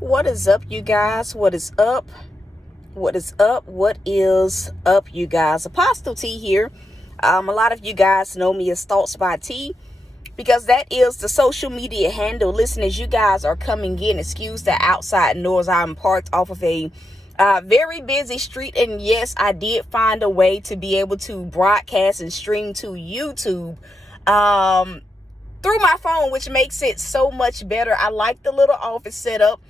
What is up, you guys? What is up? What is up? What is up, you guys? Apostle T here. A lot of you guys know me as Thoughts by T because that is the social media handle. Listen, as you guys are coming in, excuse the outside noise. I'm parked off of a very busy street, and yes, I did find a way to be able to broadcast and stream to YouTube through my phone, which makes it so much better. I like the little office setup.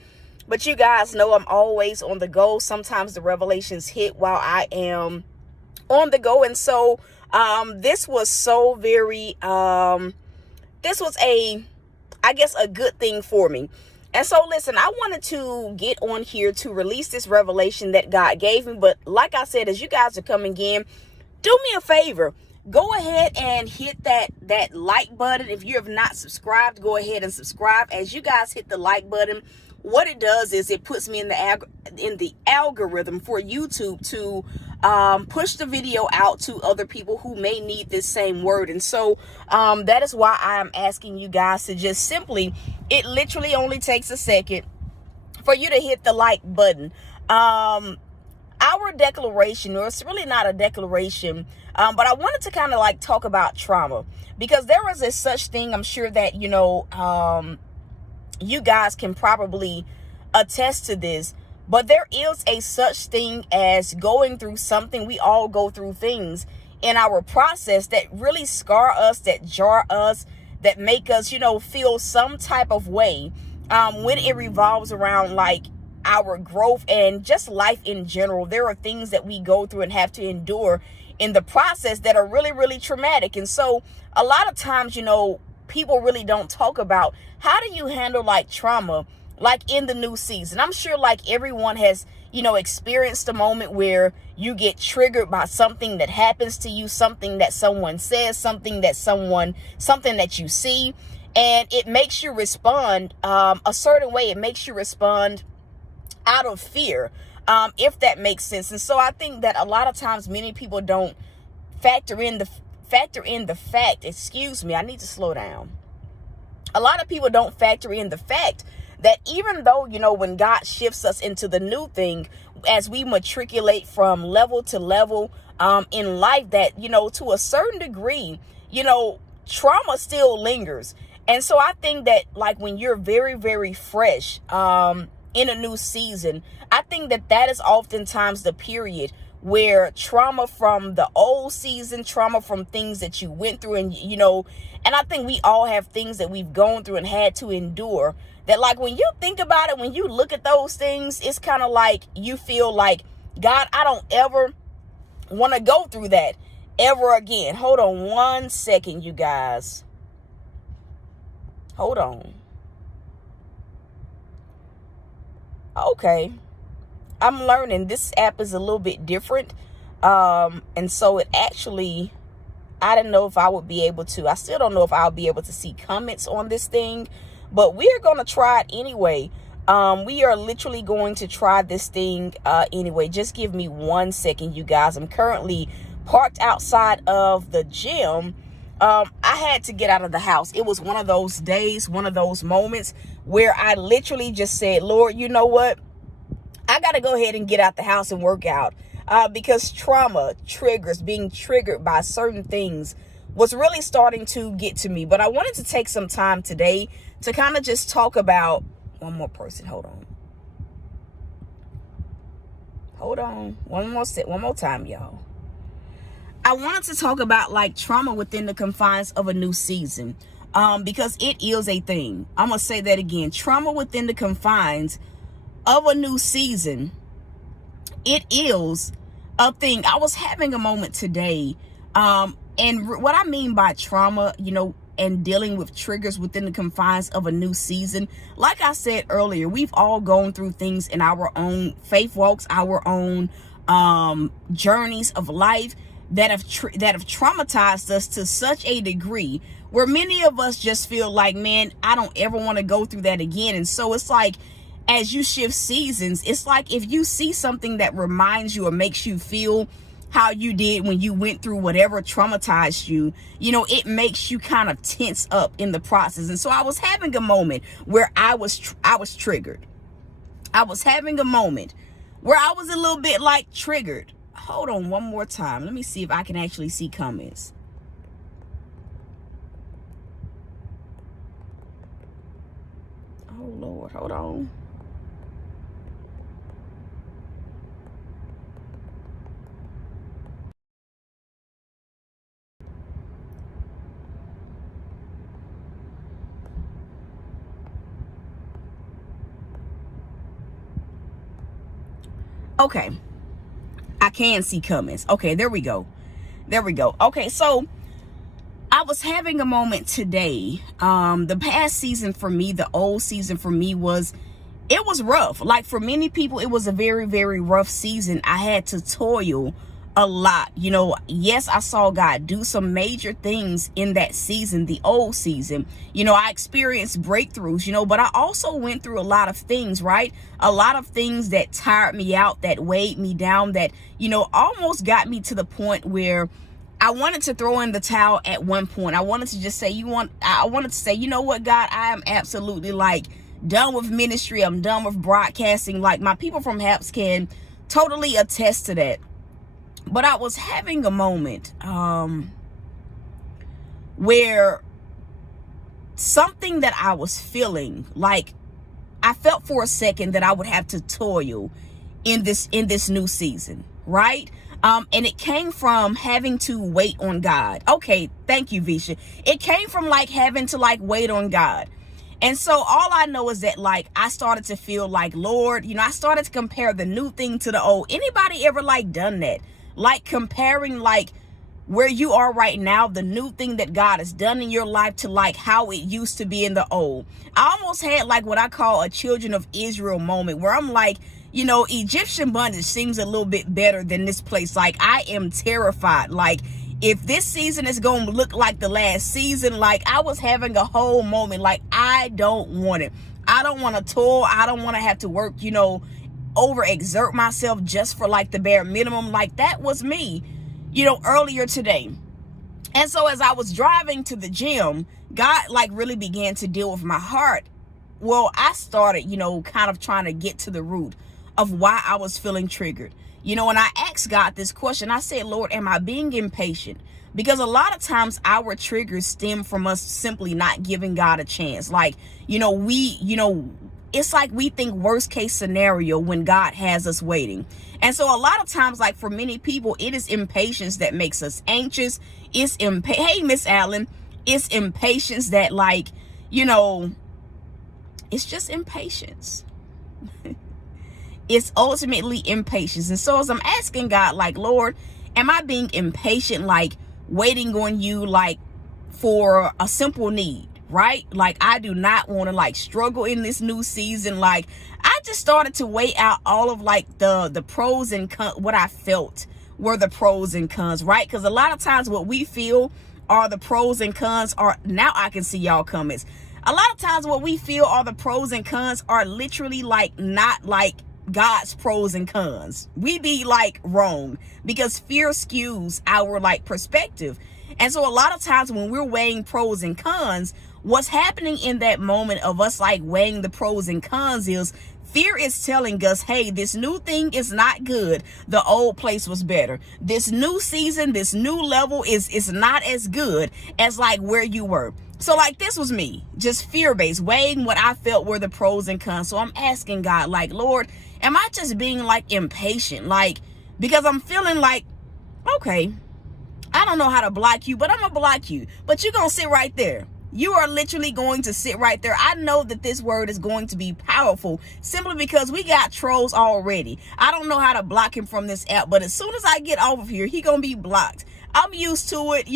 But you guys know I'm always on the go. Sometimes the revelations hit while I am on the go. And so this was so very, this was I guess, a good thing for me. And so, listen, I wanted to get on here to release this revelation that God gave me. But like I said, as you guys are coming in, do me a favor. Go ahead and hit that like button. If you have not subscribed, go ahead and subscribe. As you guys hit the like button, what it does is it puts me in the algorithm for YouTube to push the video out to other people who may need this same word. And so that is why I am asking you guys to just simply, it literally only takes a second for you to hit the like button. Our declaration, or it's really not a declaration, but I wanted to kind of like talk about trauma, because there is a such thing, I'm sure that, you guys can probably attest to this, but there is a such thing as going through something. We all go through things in our process that really scar us, that jar us, that make us, feel some type of way when it revolves around like our growth and just life in general. There are things that we go through and have to endure in the process that are really, really traumatic. And so a lot of times, people really don't talk about how do you handle like trauma, like in the new season. I'm sure like everyone has, experienced a moment where you get triggered by something that happens to you, something that someone says, something that you see, and it makes you respond a certain way. It makes you respond out of fear, if that makes sense. And so I think that a lot of times many people don't factor in the fact, excuse me, I need to slow down. A lot of people don't factor in the fact that even though, when God shifts us into the new thing, as we matriculate from level to level in life, that, to a certain degree, trauma still lingers. And so I think that like when you're very, very fresh in a new season, I think that is oftentimes the period where trauma from the old season, trauma from things that you went through, and and I think we all have things that we've gone through and had to endure, that like when you think about it, when you look at those things, it's kind of like you feel like, God, I don't ever want to go through that ever again. Hold on one second, you guys. Hold on. Okay. I'm learning this app is a little bit different. And so it actually, I didn't know if I would be able to, I still don't know if I'll be able to see comments on this thing, but we're going to try it anyway. We are literally going to try this thing anyway. Just give me 1 second, you guys. I'm currently parked outside of the gym. I had to get out of the house. It was one of those days, one of those moments where I literally just said, Lord, you know what? I got to go ahead and get out the house and work out because trauma triggers, being triggered by certain things was really starting to get to me. But I wanted to take some time today to kind of just talk about one more person. Hold on. One more time, y'all. I wanted to talk about like trauma within the confines of a new season because it is a thing. I'm going to say that again. Trauma within the confines of a new season, it is a thing. I was having a moment today, and what I mean by trauma, and dealing with triggers within the confines of a new season, like I said earlier, we've all gone through things in our own faith walks, our own journeys of life that have traumatized us to such a degree where many of us just feel like, man, I don't ever want to go through that again. And so it's like, as you shift seasons, it's like if you see something that reminds you or makes you feel how you did when you went through whatever traumatized you, it makes you kind of tense up in the process. And so I was having a moment where I was triggered. I was having a moment where I was a little bit like triggered. Hold on one more time. Let me see if I can actually see comments. Oh Lord, hold on. Okay, I can see comments. Okay, there we go. Okay, so I was having a moment today. The past season for me, the old season for me it was rough. Like for many people, it was a very, very rough season. I had to toil a lot. Yes, I saw God do some major things in that season, the old season. I experienced breakthroughs, but I also went through a lot of things, right? A lot of things that tired me out, that weighed me down, that, almost got me to the point where I wanted to throw in the towel at one point. I wanted to just say, I wanted to say, you know what, God, I am absolutely done with ministry. I'm done with broadcasting. My people from HAPS can totally attest to that. But I was having a moment where something that I was feeling, I felt for a second that I would have to toil in this new season, right? And it came from having to wait on God. Okay, thank you, Visha. It came from having to wait on God. And so all I know is that I started to feel Lord, I started to compare the new thing to the old. Anybody ever done that? Comparing where you are right now, the new thing that God has done in your life to how it used to be in the old. I almost had what I call a children of Israel moment where I'm Egyptian bondage seems a little bit better than this place. I am terrified. If this season is going to look like the last season, I was having a whole moment. I don't want it. I don't want to toil. I don't want to have to work, overexert myself just for the bare minimum. That was me, earlier today. And so as I was driving to the gym, God really began to deal with my heart. Well, I started, kind of trying to get to the root of why I was feeling triggered. And I asked God this question. I said, Lord, am I being impatient? Because a lot of times our triggers stem from us simply not giving God a chance. It's we think worst case scenario when God has us waiting. And so a lot of times, for many people, it is impatience that makes us anxious. Hey, Miss Allen, it's impatience that it's just impatience. It's ultimately impatience. And so as I'm asking God, Lord, am I being impatient, waiting on you, for a simple need? Right? I do not want to struggle in this new season. I just started to weigh out all of the pros and cons. What I felt were the pros and cons, right? Because a lot of times what we feel are the pros and cons are, now I can see y'all comments. A lot of times what we feel are the pros and cons are literally not God's pros and cons. We be wrong because fear skews our perspective. And so a lot of times when we're weighing pros and cons, what's happening in that moment of us weighing the pros and cons is fear is telling us, hey, this new thing is not good. The old place was better. This new season, this new level is not as good as where you were. So this was me, just fear-based, weighing what I felt were the pros and cons. So I'm asking God, Lord, am I just being impatient? Because I'm feeling okay, I don't know how to block you, but I'm gonna block you. But you're gonna sit right there. You are literally going to sit right there. I know that this word is going to be powerful simply because we got trolls already. I don't know how to block him from this app, but as soon as I get off of here, he gonna be blocked. I'm used to it,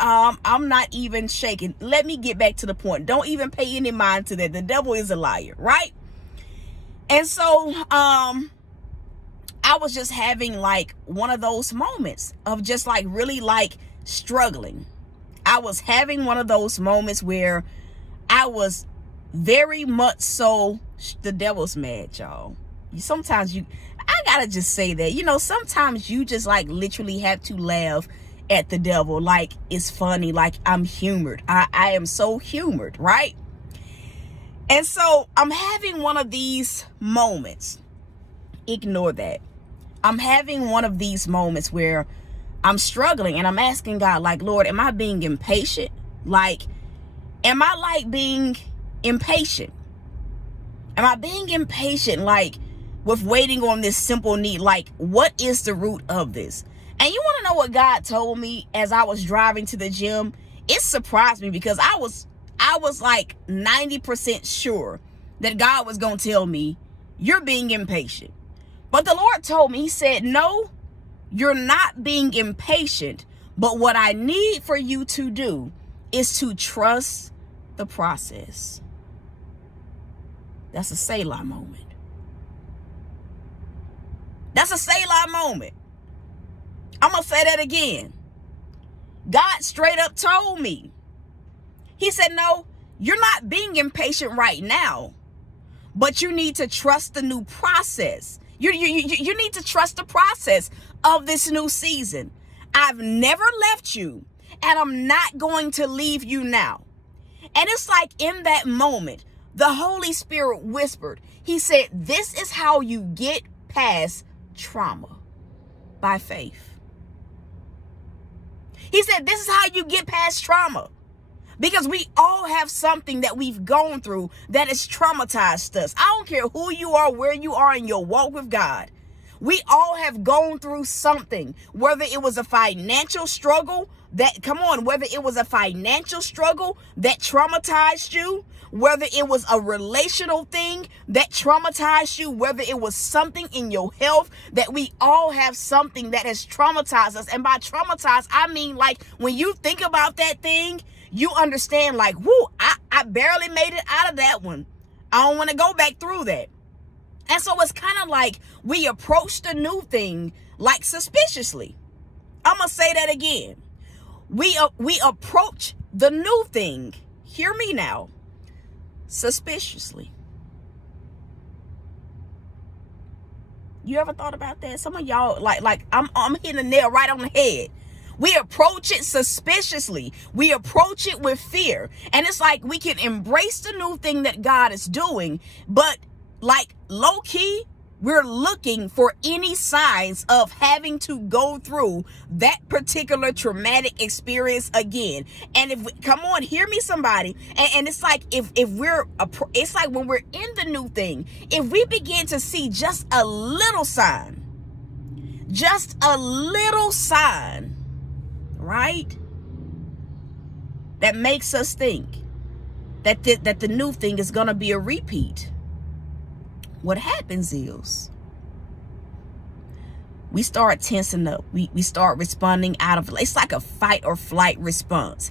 I'm not even shaking. Let me get back to the point. Don't even pay any mind to that. The devil is a liar, right? And so I was just having one of those moments of just really struggling. I was having one of those moments where I was very much so, the devil's mad, y'all. I gotta just say that, sometimes you just literally have to laugh at the devil. It's funny. I'm humored. I am so humored, right? And so I'm having one of these moments. Ignore that. I'm having one of these moments where I'm struggling and I'm asking God, like, Lord, am I being impatient? Like, am I like being impatient? Am I being impatient, like, with waiting on this simple need? Like, what is the root of this? And you want to know what God told me as I was driving to the gym? It surprised me, because I was like 90% sure that God was going to tell me, you're being impatient. But the Lord told me, he said, no, you're not being impatient. But what I need for you to do is to trust the process. That's a Selah moment. That's a Selah moment. I'm going to say that again. God straight up told me. He said, no, you're not being impatient right now, but you need to trust the new process. You need to trust the process of this new season. I've never left you, and I'm not going to leave you now. And it's like in that moment, the Holy Spirit whispered. He said, this is how you get past trauma, by faith. He said, this is how you get past trauma. Because we all have something that we've gone through that has traumatized us. I don't care who you are, where you are in your walk with God. We all have gone through something, whether it was a financial struggle whether it was a financial struggle that traumatized you, whether it was a relational thing that traumatized you, whether it was something in your health, that we all have something that has traumatized us. And by traumatized, I mean, like, when you think about that thing, you understand, like, whoo, I barely made it out of that one. I don't want to go back through that. And so it's kind of like we approach the new thing like suspiciously. I'm going to say that again. We approach the new thing, hear me now, suspiciously. You ever thought about that? Some of y'all, like I'm hitting the nail right on the head. We approach it suspiciously. We approach it with fear. And it's like we can embrace the new thing that God is doing, but like low key, we're looking for any signs of having to go through that particular traumatic experience again. And come on, hear me, somebody. And it's like it's like when we're in the new thing, if we begin to see just a little sign, right, that makes us think that the new thing is going to be a repeat, what happens is we start tensing up. We start responding out of, it's like a fight or flight response.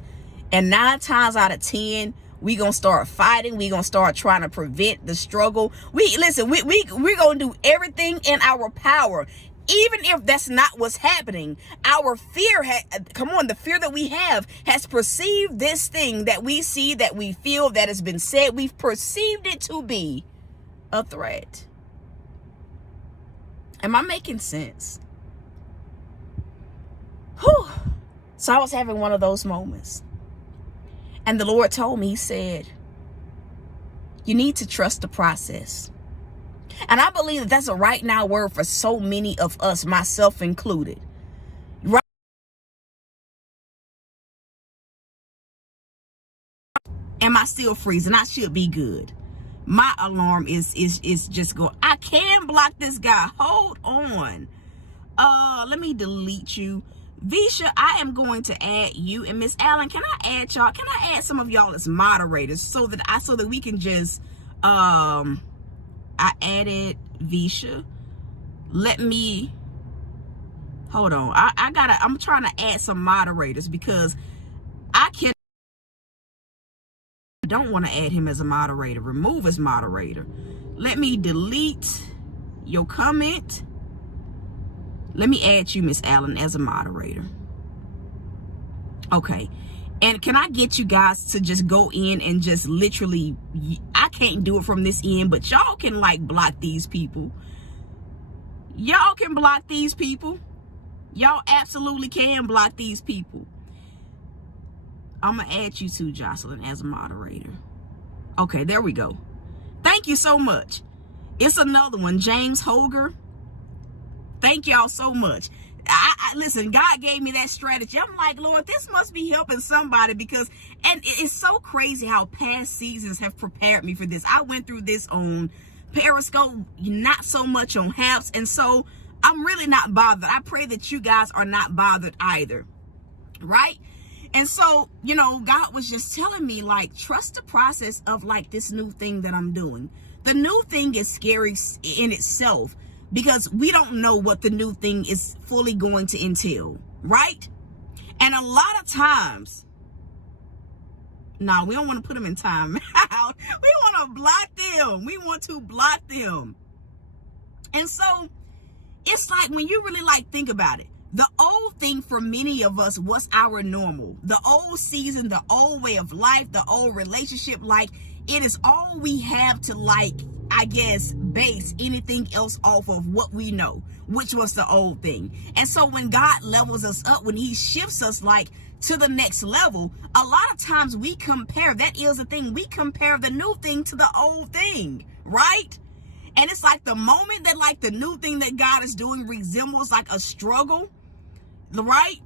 And 9 times out of 10, we gonna start fighting. We gonna start trying to prevent the struggle. We're gonna do everything in our power. Even if that's not what's happening, our fear, the fear that we have has perceived this thing that we see, that we feel, that has been said. We've perceived it to be a threat. Am I making sense? Whew. So I was having one of those moments. And the Lord told me, he said, you need to trust the process. And I believe that that's a right now word for so many of us, myself included. Right? Am I still freezing? I should be good. My alarm is just going. I can block this guy. Hold on. Let me delete you. Visha, I am going to add you, and Miss Allen, can I add y'all? Can I add some of y'all as moderators so that we can just I added Visha. Let me hold on. I'm trying to add some moderators because I don't want to add him as a moderator. Remove as moderator. Let me delete your comment. Let me add you, Miss Allen, as a moderator. Okay. And can I get you guys to just go in and just literally, I can't do it from this end, but y'all can like block these people. Y'all can block these people. Y'all absolutely can block these people. I'm going to add you too, Jocelyn, as a moderator. Okay, there we go. Thank you so much. It's another one, James Holger. Thank y'all so much. Listen, God gave me that strategy. I'm like, Lord, this must be helping somebody, because, and it's so crazy how past seasons have prepared me for this. I went through this on Periscope, not so much on Haps, and so I'm really not bothered. I pray that you guys are not bothered either, right? And so, you know, God was just telling me, like, trust the process of, like, this new thing that I'm doing. The new thing is scary in itself, because we don't know what the new thing is fully going to entail, right? And a lot of times, no, we don't want to put them in time out. We want to block them. We want to block them. And so it's like, when you really like think about it, the old thing for many of us was our normal. The old season, the old way of life, the old relationship, like, it is all we have to, like, I guess, base anything else off of what we know, which was the old thing. And so when God levels us up, when he shifts us, like, to the next level, a lot of times we compare, that is the thing, we compare the new thing to the old thing, right? And it's like the moment that, like, the new thing that God is doing resembles like a struggle, right?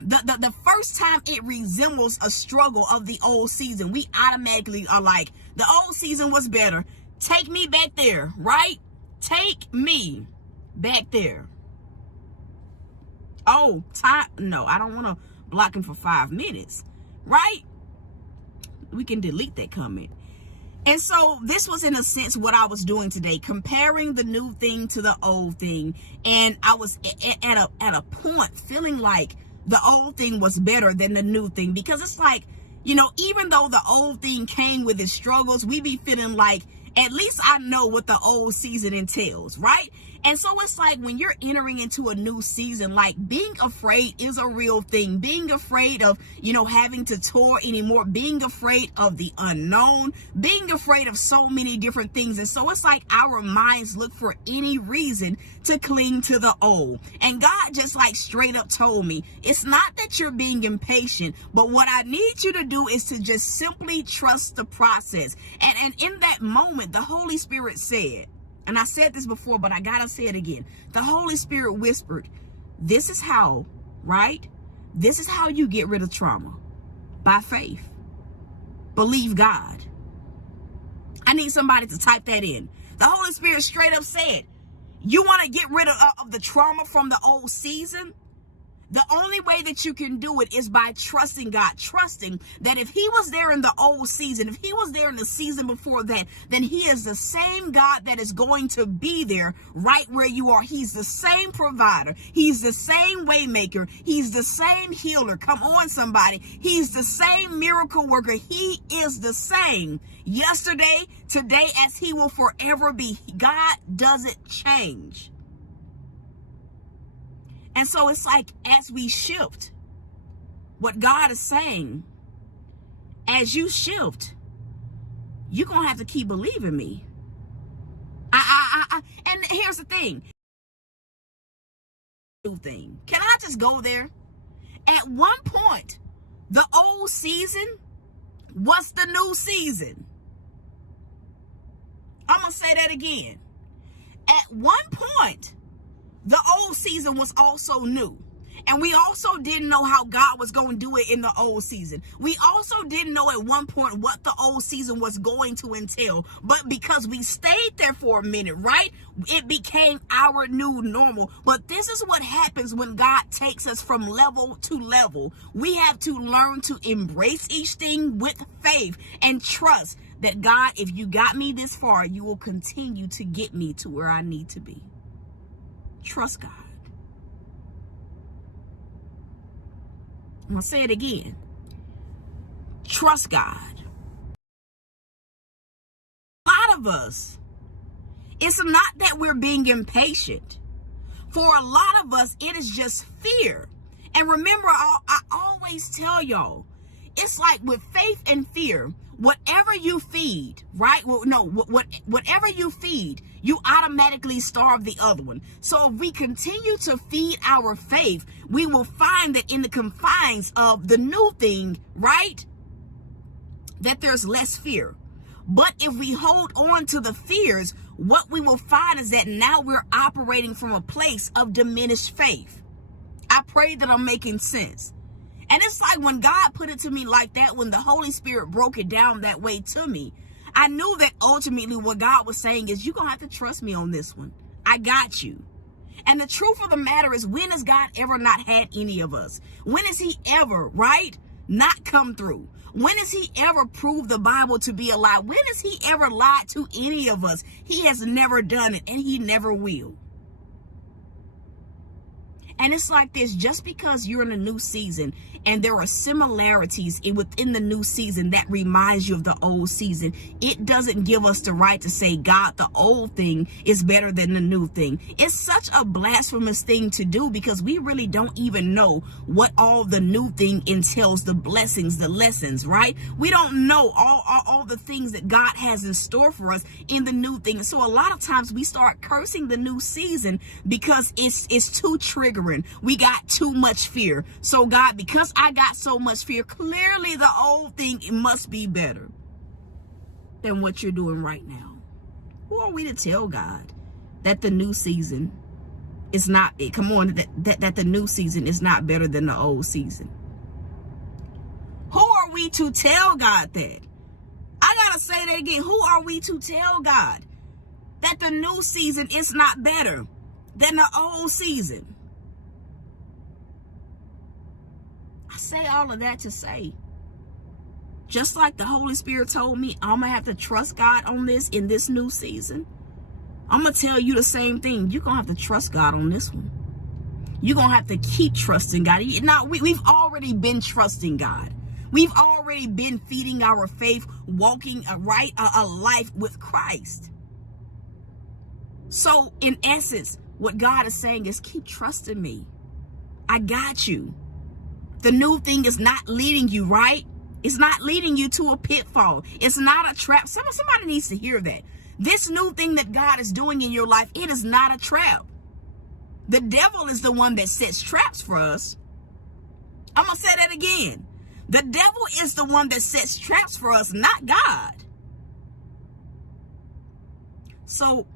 The first time it resembles a struggle of the old season, we automatically are like, the old season was better. Take me back there, right? Take me back there. Oh, time. No, I don't want to block him for 5 minutes, right? We can delete that comment. And so this was, in a sense, what I was doing today, comparing the new thing to the old thing. And I was at a point feeling like the old thing was better than the new thing, because it's like, you know, even though the old thing came with its struggles, we be feeling like, at least I know what the old season entails, right? And so it's like, when you're entering into a new season, like, being afraid is a real thing. Being afraid of, you know, having to tour anymore, being afraid of the unknown, being afraid of so many different things. And so it's like our minds look for any reason to cling to the old. And God just, like, straight up told me, it's not that you're being impatient, but what I need you to do is to just simply trust the process. And in that moment, the Holy Spirit said, and I said this before, but I gotta say it again. The Holy Spirit whispered, this is how, right? This is how you get rid of trauma. By faith. Believe God. I need somebody to type that in. The Holy Spirit straight up said, you want to get rid of the trauma from the old season? The only way that you can do it is by trusting God, trusting that if he was there in the old season, if he was there in the season before that, then he is the same God that is going to be there right where you are. He's the same provider. He's the same way maker. He's the same healer. Come on, somebody. He's the same miracle worker. He is the same yesterday, today, as he will forever be. God doesn't change. And so it's like, as we shift, what God is saying, as you shift, you're going to have to keep believing me. And here's the thing. Can I just go there? At one point, the old season was the new season. I'm going to say that again. At one point, the old season was also new. And we also didn't know how God was going to do it in the old season. We also didn't know at one point what the old season was going to entail. But because we stayed there for a minute, right? It became our new normal. But this is what happens when God takes us from level to level. We have to learn to embrace each thing with faith and trust that, God, if you got me this far, you will continue to get me to where I need to be. Trust God. I'm going to say it again. Trust God. A lot of us, it's not that we're being impatient. For a lot of us, it is just fear. And remember, I always tell y'all, it's like with faith and fear, whatever you feed, right? Well, no, whatever you feed, you automatically starve the other one. So if we continue to feed our faith, we will find that in the confines of the new thing, right, that there's less fear. But if we hold on to the fears, what we will find is that now we're operating from a place of diminished faith. I pray that I'm making sense. And it's like when God put it to me like that, when the Holy Spirit broke it down that way to me, I knew that ultimately what God was saying is, you're going to have to trust me on this one. I got you. And the truth of the matter is, when has God ever not had any of us? When has he ever, right, not come through? When has he ever proved the Bible to be a lie? When has he ever lied to any of us? He has never done it, and he never will. And it's like this, just because you're in a new season and there are similarities within the new season that reminds you of the old season, it doesn't give us the right to say, God, the old thing is better than the new thing. It's such a blasphemous thing to do, because we really don't even know what all the new thing entails, the blessings, the lessons, right? We don't know all the things that God has in store for us in the new thing. So a lot of times we start cursing the new season because it's too triggering. We got too much fear. So God, because I got so much fear, clearly the old thing, it must be better than what you're doing right now. Who are we to tell God that the new season is not, come on, that the new season is not better than the old season? Who are we to tell God that? I gotta say that again. Who are we to tell God that the new season is not better than the old season? I say all of that to say, just like the Holy Spirit told me, I'm going to have to trust God on this in this new season. I'm going to tell you the same thing. You're going to have to trust God on this one. You're going to have to keep trusting God. Now, we've already been trusting God. We've already been feeding our faith, walking a life with Christ. So in essence, what God is saying is, keep trusting me. I got you. The new thing is not leading you, right? It's not leading you to a pitfall. It's not a trap. Somebody needs to hear that. This new thing that God is doing in your life, it is not a trap. The devil is the one that sets traps for us. I'm going to say that again. The devil is the one that sets traps for us, not God. So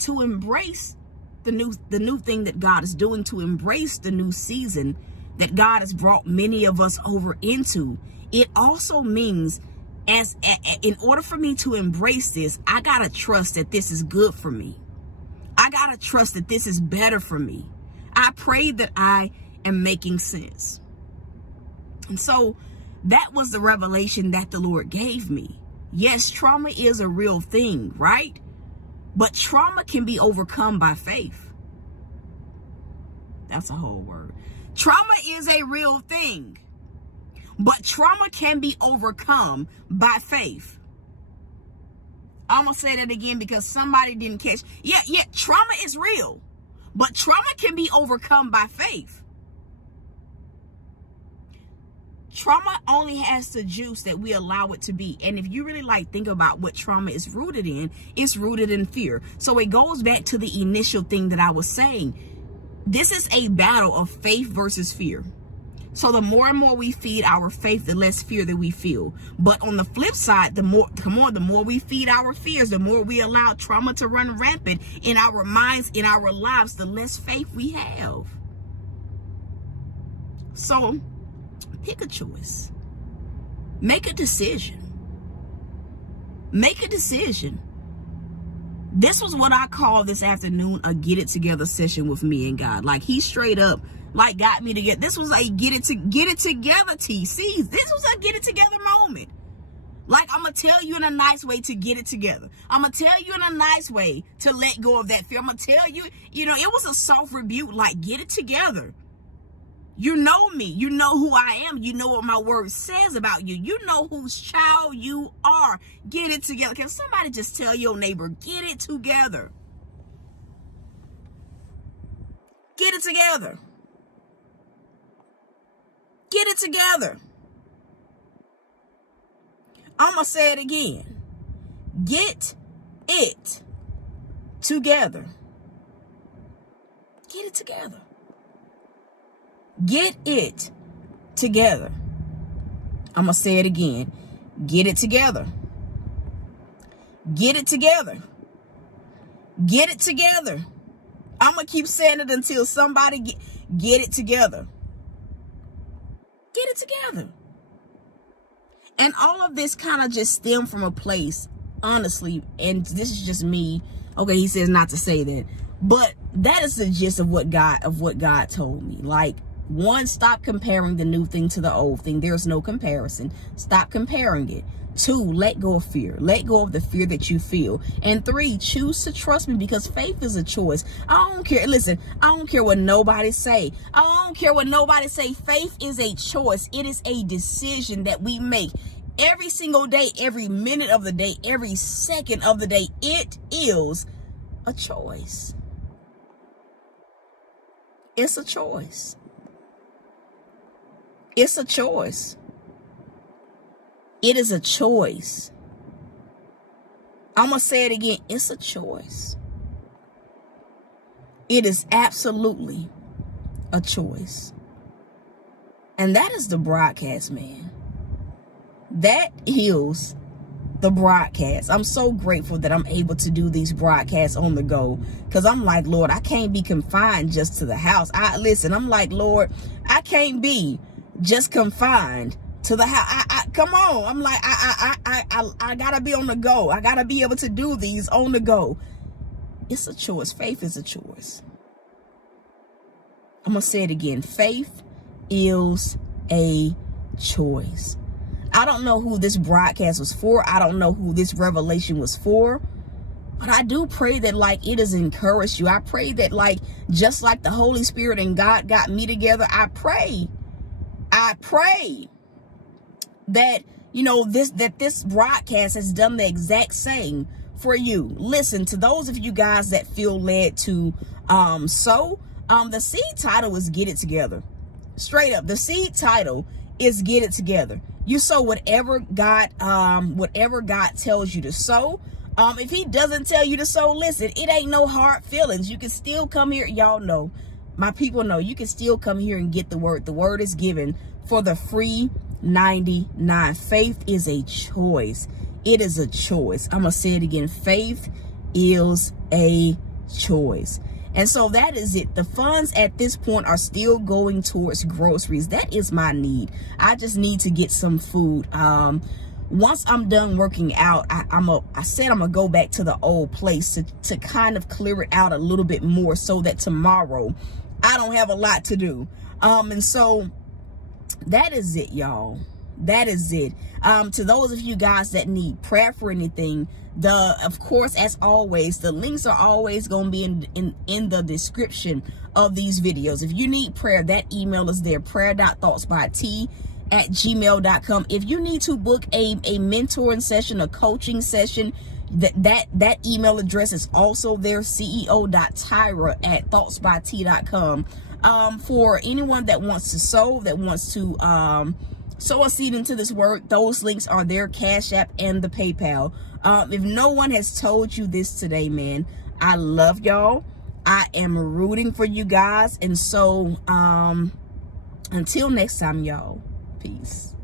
to embrace the new thing that God is doing, to embrace the new season that God has brought many of us over into, it also means, in order for me to embrace this, I gotta trust that this is good for me. I gotta trust that this is better for me. I pray that I am making sense. And so that was the revelation that the Lord gave me. Yes, trauma is a real thing, right? But trauma can be overcome by faith. That's a whole word. Trauma is a real thing, but trauma can be overcome by faith. I'm going to say that again because somebody didn't catch. Yeah, trauma is real, but trauma can be overcome by faith. Trauma only has the juice that we allow it to be. And if you really think about what trauma is rooted in, it's rooted in fear. So it goes back to the initial thing that I was saying. This is a battle of faith versus fear. So the more and more we feed our faith, the less fear that we feel. But on the flip side, the more we feed our fears, the more we allow trauma to run rampant in our minds, in our lives, the less faith we have. So pick a choice. Make a decision. Make a decision. This was what I call this afternoon a get it together session with me and God. Like, he straight up got me to get, this was a get it together TC. This was a get it together moment. Like, I'm going to tell you in a nice way to get it together. I'm going to tell you in a nice way to let go of that fear. I'm going to tell you, it was a soft rebuke, like, get it together. You know me. You know who I am. You know what my word says about you. You know whose child you are. Get it together. Can somebody just tell your neighbor, get it together? Get it together. Get it together. I'm going to say it again. Get it together. Get it together. Get it together. I'm going to say it again. Get it together. Get it together. Get it together. I'm going to keep saying it until somebody get it together. Get it together. And all of this kind of just stemmed from a place, honestly, and this is just me. Okay, he says not to say that, but that is the gist of what God told me. Like, one, stop comparing the new thing to the old thing. There's no comparison. Stop comparing it. 2, let go of fear. Let go of the fear that you feel. And 3, choose to trust me, because faith is a choice. I don't care. Listen, I don't care what nobody say. I don't care what nobody say. Faith is a choice. It is a decision that we make every single day, every minute of the day, every second of the day. It is a choice. It's a choice. It's a choice. It is a choice. I'm going to say it again. It's a choice. It is absolutely a choice. And that is the broadcast, man. That is the broadcast. I'm so grateful that I'm able to do these broadcasts on the go, because I'm like, Lord, I can't be confined just to the house. I'm like, Lord, I can't be just confined to the house. Come on. I'm like, I gotta be on the go. I gotta be able to do these on the go. It's a choice. Faith is a choice. I'm gonna say it again. Faith is a choice. I don't know who this broadcast was for. I don't know who this revelation was for. But I do pray that, like, it has encouraged you. I pray that, like, just like the Holy Spirit and God got me together, I pray that, you know, this broadcast has done the exact same for you. Listen, to those of you guys that feel led to sow, the seed title is Get It Together. Straight up, the seed title is Get It Together. You sow whatever God tells you to sow. If he doesn't tell you to sow, listen, it ain't no hard feelings. You can still come here. Y'all know, my people know, you can still come here and get the word. The word is given for the free 99. Faith is a choice. It is a choice. I'm going to say it again. Faith is a choice. And so that is it. The funds at this point are still going towards groceries. That is my need. I just need to get some food. Once I'm done working out, I said I'm gonna go back to the old place to kind of clear it out a little bit more, so that tomorrow I don't have a lot to do. And so that is it, y'all. That is it. To those of you guys that need prayer for anything, of course, as always, the links are always going to be in the description of these videos. If you need prayer, that email is there, prayer.thoughtsbyt@gmail.com. If you need to book a mentoring session, a coaching session, that email address is also there, ceo.tirra@thoughtsbyt.com. For anyone that wants to sow, that wants to sow a seed into this work, those links are there, CashApp and the PayPal. If no one has told you this today, man, I love y'all. I am rooting for you guys. And so until next time, y'all, peace.